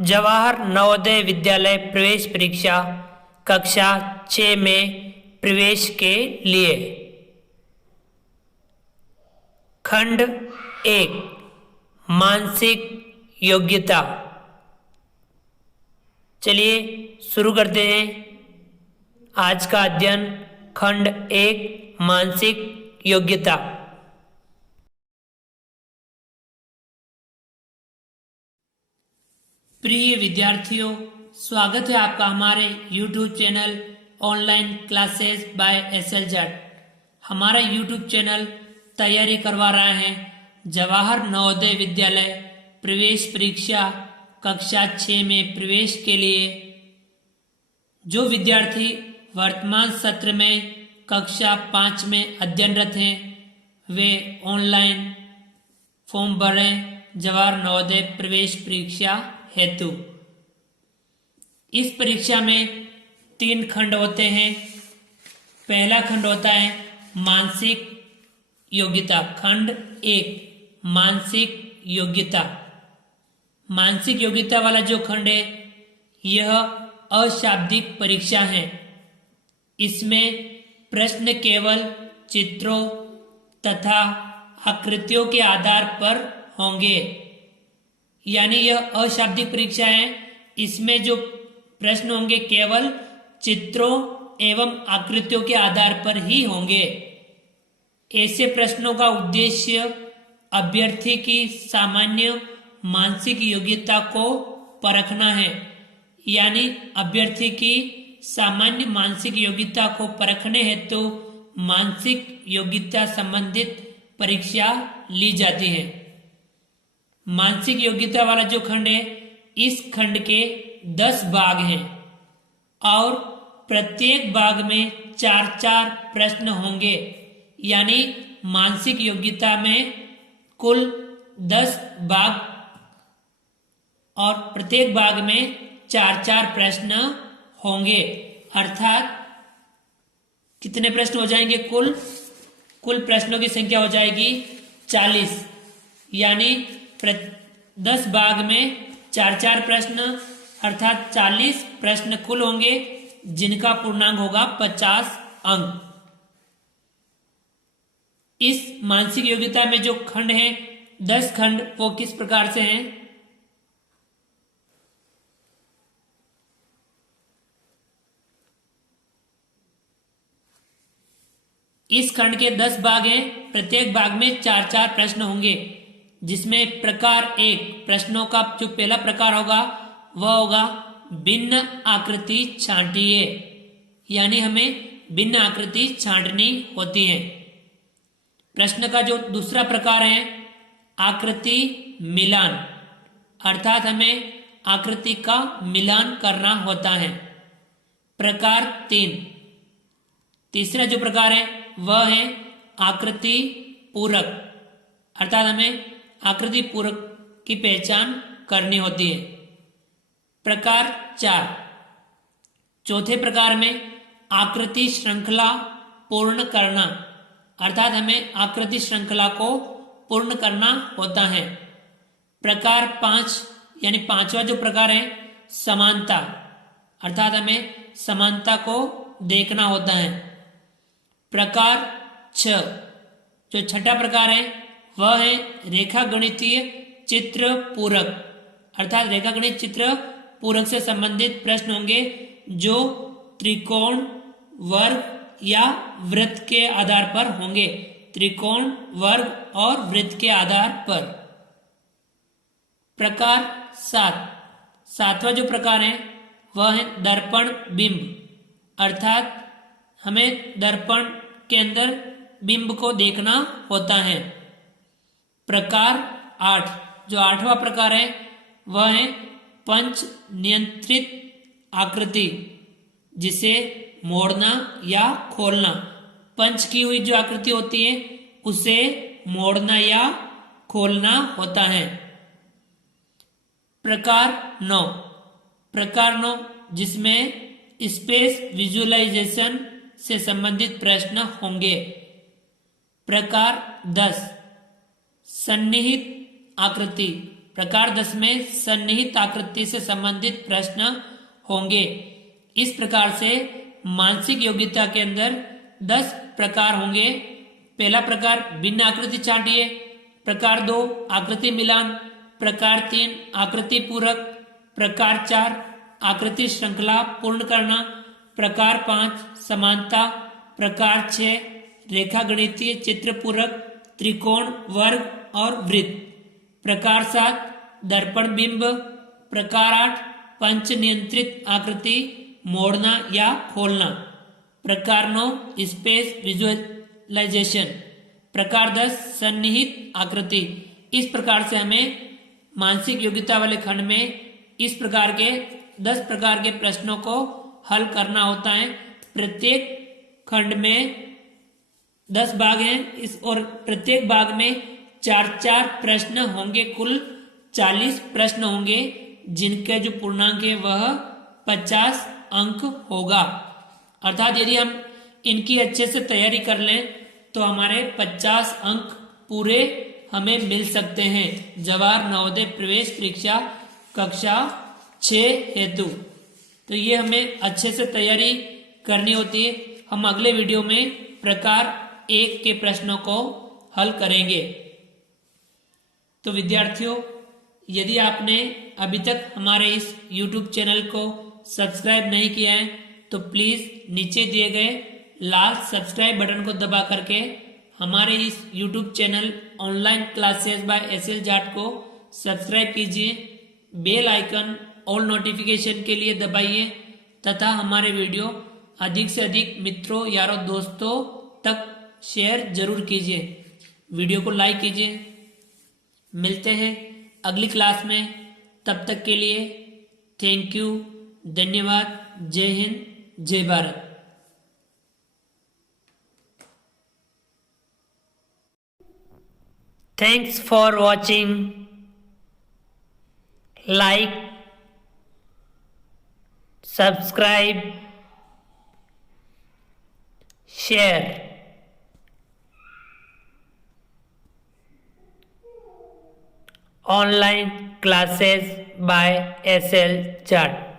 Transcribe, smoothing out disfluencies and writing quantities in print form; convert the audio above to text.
जवाहर नवोदय विद्यालय प्रवेश परीक्षा कक्षा 6 में प्रवेश के लिए। खंड 1 मानसिक योग्यता। चलिए शुरू करते हैं आज का अध्ययन। खंड 1 मानसिक योग्यता। प्रिय विद्यार्थियों, स्वागत है आपका हमारे YouTube channel online classes bye SLZ। हमारा YouTube चैनल तैयारी करवा रहा है जवाहर नवोदय विद्यालय प्रवेश परीक्षा कक्षा 6 में प्रवेश के लिए। जो विद्यार्थी वर्तमान सत्र में कक्षा 5 में अध्ययनरत हैं वे ऑनलाइन फॉर्म भरें जवाहर नवोदय प्रवेश परीक्षा हेतु। इस परीक्षा में 3 खंड होते हैं। पहला खंड होता है मानसिक योग्यता। खंड 1 मानसिक योग्यता। मानसिक योग्यता वाला जो खंड है यह अशाब्दिक परीक्षा है। इसमें प्रश्न केवल चित्रों तथा आकृतियों के आधार पर होंगे, यानी यह अशाब्दिक परीक्षा है। इसमें जो प्रश्न होंगे केवल चित्रों एवं आकृतियों के आधार पर ही होंगे। ऐसे प्रश्नों का उद्देश्य अभ्यर्थी की सामान्य मानसिक योग्यता को परखना है, यानी अभ्यर्थी की सामान्य मानसिक योग्यता को परखने हेतु मानसिक योग्यता संबंधित परीक्षा ली जाती है। मानसिक योग्यता वाला जो खंड है इस खंड के 10 भाग हैं और प्रत्येक भाग में 4-4 प्रश्न होंगे, यानी मानसिक योग्यता में कुल 10 भाग और प्रत्येक भाग में 4-4 प्रश्न होंगे। अर्थात कितने प्रश्न हो जाएंगे? कुल प्रश्नों की संख्या हो जाएगी 40, यानी 10 भाग में 4-4 प्रश्न अर्थात 40 प्रश्न कुल होंगे, जिनका पूर्णांक होगा 50 अंक। इस मानसिक योग्यता में जो खंड हैं 10 खंड वो किस प्रकार से हैं? इस खंड के 10 भाग हैं। प्रत्येक भाग में 4-4 प्रश्न होंगे, जिसमें प्रकार 1 प्रश्नों का जो पहला प्रकार होगा वह होगा भिन्न आकृति छांटिए, यानी हमें भिन्न आकृति छांटनी होती है। प्रश्न का जो दूसरा प्रकार है आकृति मिलान, अर्थात हमें आकृति का मिलान करना होता है। प्रकार 3 तीसरा जो प्रकार है वह है आकृति पूरक, अर्थात हमें आकृति पूरक की पहचान करनी होती है। प्रकार 4 चौथे प्रकार में आकृति श्रृंखला पूर्ण करना, अर्थात हमें आकृति श्रृंखला को पूर्ण करना होता है। प्रकार 5 यानी 5वां जो प्रकार है समानता, अर्थात हमें समानता को देखना होता है। प्रकार 6 जो छठा प्रकार है वह है रेखा गणितीय चित्र पूरक, अर्थात रेखा गणित चित्र पूरक से संबंधित प्रश्न होंगे जो त्रिकोण, वर्ग या वृत्त के आधार पर होंगे। त्रिकोण, वर्ग और वृत्त के आधार पर। प्रकार 7वां जो प्रकार है वह है दर्पण बिंब, अर्थात हमें दर्पण के अंदर बिंब को देखना होता है। प्रकार 8 जो 8वां प्रकार है वह है पंच नियंत्रित आकृति, जिसे मोड़ना या खोलना। पंच की हुई जो आकृति होती है उसे मोड़ना या खोलना होता है। प्रकार 9 जिसमें स्पेस विजुअलाइजेशन से संबंधित प्रश्न होंगे। प्रकार 10 सन्निहित आकृति, प्रकार 10 में सन्निहित आकृति से संबंधित प्रश्न होंगे। इस प्रकार से मानसिक योग्यता के अंदर 10 प्रकार होंगे। पहला प्रकार भिन्न आकृति छांटिए, प्रकार 2 आकृति मिलान, प्रकार 3 आकृति पूरक, प्रकार 4 आकृति श्रृंखला पूर्ण करना, प्रकार 5 समानता, प्रकार 6 रेखा गणितीय चित्र पूरक, त्रिकोण, वर्ग और वृत्त, प्रकार 7 दर्पण बिंब, प्रकार 8 पंच नियंत्रित आकृति मोड़ना या खोलना, प्रकार 9 स्पेस विजुअलाइजेशन, प्रकार 10 सन्निहित आकृति। इस प्रकार से हमें मानसिक योग्यता वाले खंड में इस प्रकार के 10 प्रकार के प्रश्नों को हल करना होता है। प्रत्येक खंड में 10 भाग हैं और प्रत्येक भाग में 4-4 प्रश्न होंगे। कुल 40 प्रश्न होंगे जिनके जो पूर्णांक है वह 50 अंक होगा। अर्थात यदि हम इनकी अच्छे से तैयारी कर लें तो हमारे 50 अंक पूरे हमें मिल सकते हैं जवाहर नवोदय प्रवेश परीक्षा कक्षा 6 हेतु। तो ये हमें अच्छे से तैयारी करनी होती है। हम अगले वीडियो में प्रकार 1 के प्रश्नों को हल करेंगे। तो विद्यार्थियों, यदि आपने अभी तक हमारे इस YouTube चैनल को सब्सक्राइब नहीं किया है तो प्लीज़ नीचे दिए गए लाल सब्सक्राइब बटन को दबा करके हमारे इस YouTube channel online classes bye SL Jat को सब्सक्राइब कीजिए। बेल आइकन ऑल नोटिफिकेशन के लिए दबाइए तथा हमारे वीडियो अधिक से अधिक मित्रों, यारों, दोस्तों तक शेयर जरूर कीजिए। वीडियो को लाइक कीजिए। मिलते हैं अगली क्लास में, तब तक के लिए थैंक यू, धन्यवाद, जय हिंद, जय Bharat. Thanks for watching. Like, subscribe, share. Online classes by SL Chat.